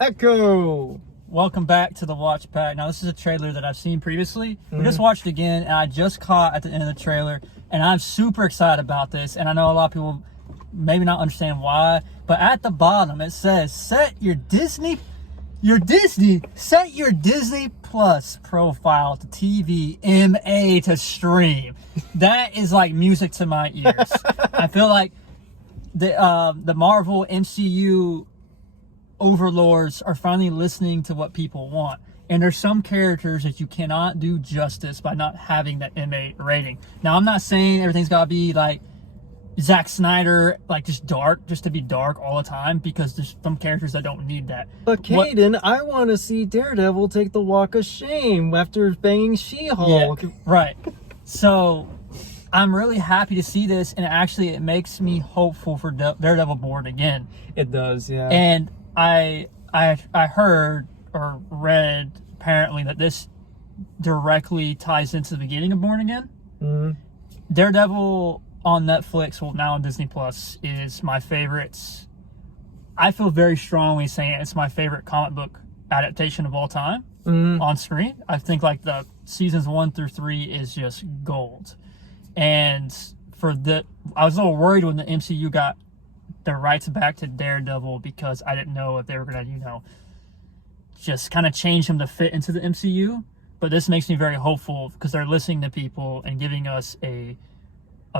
Echo! Welcome back to the Watch Pack. Now, this is a trailer that I've seen previously. We just watched it again, and I just caught at the end of the trailer, and I'm super excited about this. And I know a lot of people maybe not understand why, but at the bottom it says, set your Disney Plus profile to TV MA to stream. That is like music to my ears. I feel like the Marvel MCU overlords are finally listening to what people want. And there's some characters that you cannot do justice by not having that MA rating. Now, I'm not saying everything's got to be like Zack Snyder, like just to be dark all the time, because there's some characters that don't need that. But Caden, I want to see Daredevil take the walk of shame after banging She-Hulk. Yeah, right. So I'm really happy to see this, and actually it makes me hopeful for Daredevil Born Again. It does, yeah. And I heard or read apparently that this directly ties into the beginning of Born Again. Mm-hmm. Daredevil on Netflix, well, now on Disney Plus, is my favorite. I feel very strongly saying it's my favorite comic book adaptation of all time on screen. I think like the seasons 1 through 3 is just gold. And I was a little worried when the MCU got the rights back to Daredevil, because I didn't know if they were gonna, just kind of change him to fit into the MCU. But this makes me very hopeful, because they're listening to people and giving us a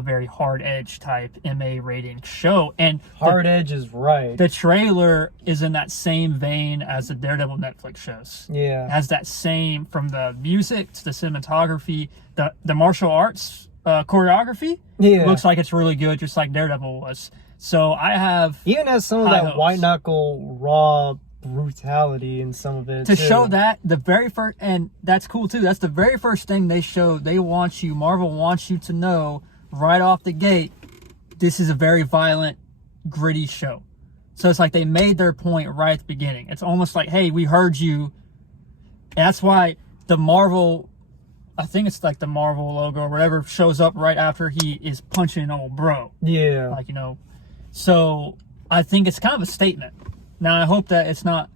very hard edge type MA rating show. And hard edge is right. The trailer is in that same vein as the Daredevil Netflix shows. Yeah. It has that same, from the music to the cinematography, the martial arts choreography. Yeah. Looks like it's really good, just like Daredevil was. So I have even has some of that hopes. White knuckle raw brutality in some of it to too. Show that the very first, and that's cool too. That's the very first thing they show. Marvel wants you to know right off the gate, this is a very violent, gritty show. So it's like they made their point right at the beginning. It's almost like, hey, we heard you. And that's why the Marvel, I think it's like the Marvel logo or whatever, shows up right after he is punching an old bro. Yeah. So I think it's kind of a statement. Now, I hope that it's not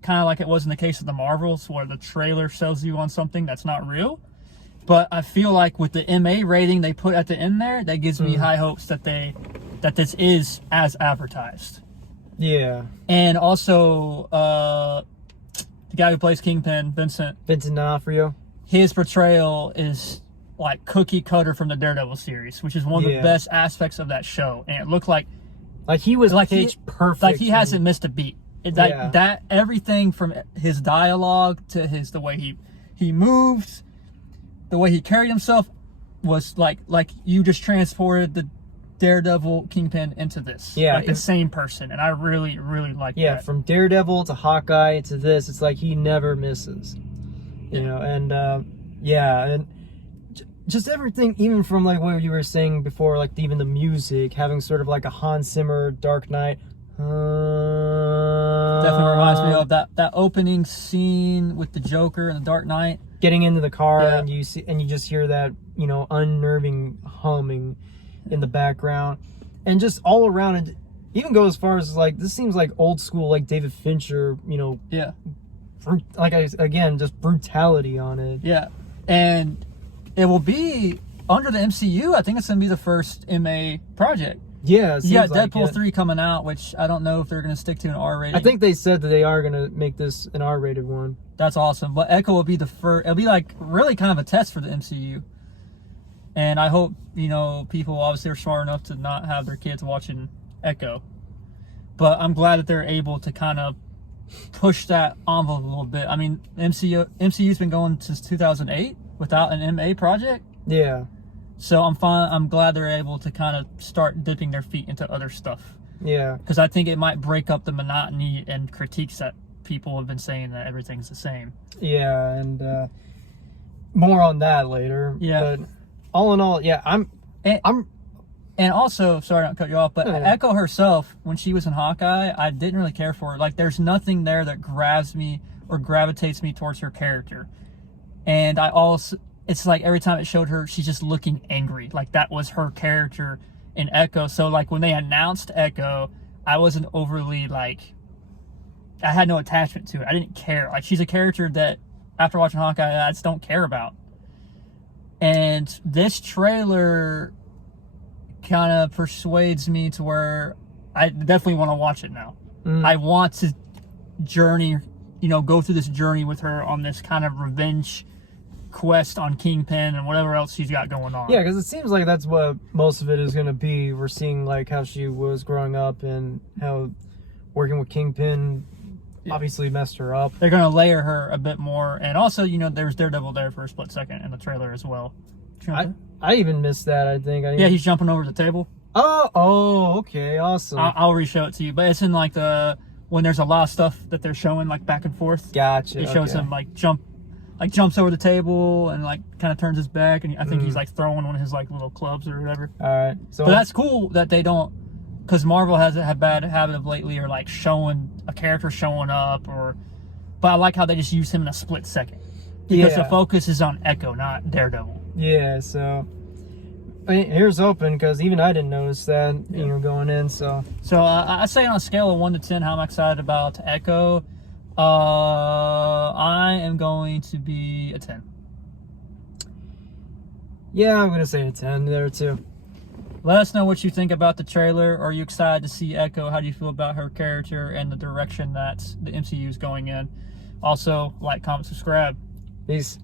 kind of like it was in the case of the Marvels, where the trailer sells you on something that's not real. But I feel like with the MA rating they put at the end there, that gives me high hopes that this is as advertised. Yeah. And also, the guy who plays Kingpin, Vincent D'Onofrio, his portrayal is like cookie cutter from the Daredevil series, which is one of the best aspects of that show. And it looked like he was pitch perfect. Like he hasn't missed a beat. That everything from his dialogue to the way he moved, the way he carried himself, was like you just transported the Daredevil Kingpin into this. Yeah. Like the same person. And I really, really like that. Yeah, from Daredevil to Hawkeye to this, it's like he never misses. And just everything, even from like what you were saying before, like even the music, having sort of like a Hans Zimmer Dark Knight. Definitely reminds me of that opening scene with the Joker and the Dark Knight. Getting into the car and you just hear that, unnerving humming in the background. And just all around it, even go as far as like, this seems like old school, like David Fincher, just brutality on it. Yeah. And it will be under the MCU. I think it's going to be the first MA project. Yeah. You got Deadpool 3 coming out, which I don't know if they're going to stick to an R rating. I think they said that they are going to make this an R rated one. That's awesome. But Echo will be the first. It'll be like really kind of a test for the MCU. And I hope, people obviously are smart enough to not have their kids watching Echo. But I'm glad that they're able to kind of push that envelope a little bit. I mean, MCU's been going since 2008 without an MA project. Yeah. So I'm glad they're able to kind of start dipping their feet into other stuff. Yeah. Because I think it might break up the monotony and critiques that people have been saying that everything's the same. Yeah, and more on that later. Yeah. But all in all, yeah, And also, sorry not to cut you off, but Echo herself, when she was in Hawkeye, I didn't really care for her. Like, there's nothing there that grabs me or gravitates me towards her character. And it's like every time it showed her, she's just looking angry. Like, that was her character in Echo. So, like, when they announced Echo, I wasn't overly, like, I had no attachment to it. I didn't care. Like, she's a character that after watching Hawkeye, I just don't care about. And this trailer kind of persuades me to where I definitely want to watch it now. I want to journey, go through this journey with her on this kind of revenge quest on Kingpin and whatever else she's got going on. Yeah, because it seems like that's what most of it is going to be. We're seeing like how she was growing up and how working with Kingpin obviously messed her up. They're going to layer her a bit more. And also, there's Daredevil there for a split second in the trailer as well. I even missed that, I think. Yeah, he's jumping over the table. Oh, okay, awesome. I'll re-show it to you. But it's in like when there's a lot of stuff that they're showing like back and forth. Gotcha. It shows him like jumps over the table and like kind of turns his back, and I think he's like throwing one of his like little clubs or whatever. All right. So but that's cool that they don't, because Marvel has a bad habit of lately, or like showing a character showing up, but I like how they just use him in a split second because the focus is on Echo, not Daredevil. Yeah. So here's hoping, because even I didn't notice that going in. So I'd say on a scale of 1 to 10, how I'm excited about Echo. I am going to be a 10. Yeah, I'm gonna say a 10 there too. Let us know what you think about the trailer. Are you excited to see Echo? How do you feel about her character and the direction that the MCU is going in? Also, like, comment, subscribe. Peace.